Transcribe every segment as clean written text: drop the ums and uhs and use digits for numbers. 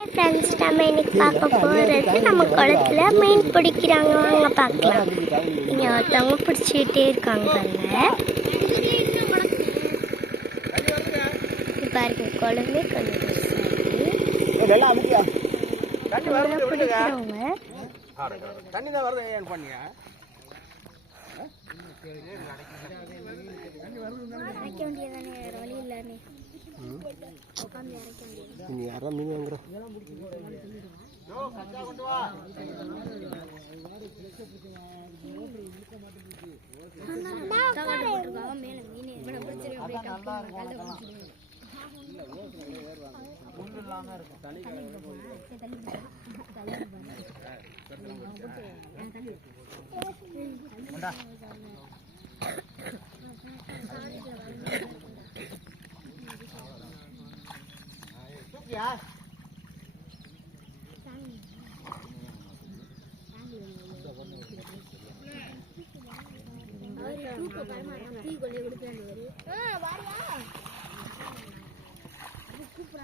Friends, நம்ம இன்னைக்கு பார்க்க போகிறது நம்ம குளத்துல மீன் பிடிக்கிறாங்க. வாங்க பார்க்கலாம். இங்கே ஒருத்தவங்க பிடிச்சிக்கிட்டே இருக்காங்க பாருங்க. பாருங்க, குளமே கொஞ்சம் அரைக்க வேண்டியதானே, வழி இல்லைன்னு நீ யாரா மீன் வாங்குற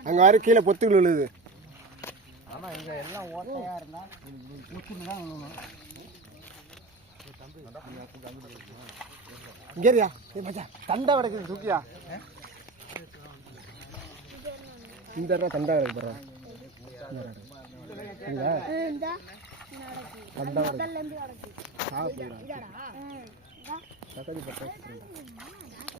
அங்க வர கீழே பொத்துக்குள்ள விழுது. ஆமா, இங்க எல்லாம் ஓட்டையா இருந்தா ஊத்துன்னு தான் விழுணும். இங்கேரியா மச்சான், தண்டை வடக்கு தூக்கியா இந்த தண்டை வடக்கு போற தண்டை வடக்கு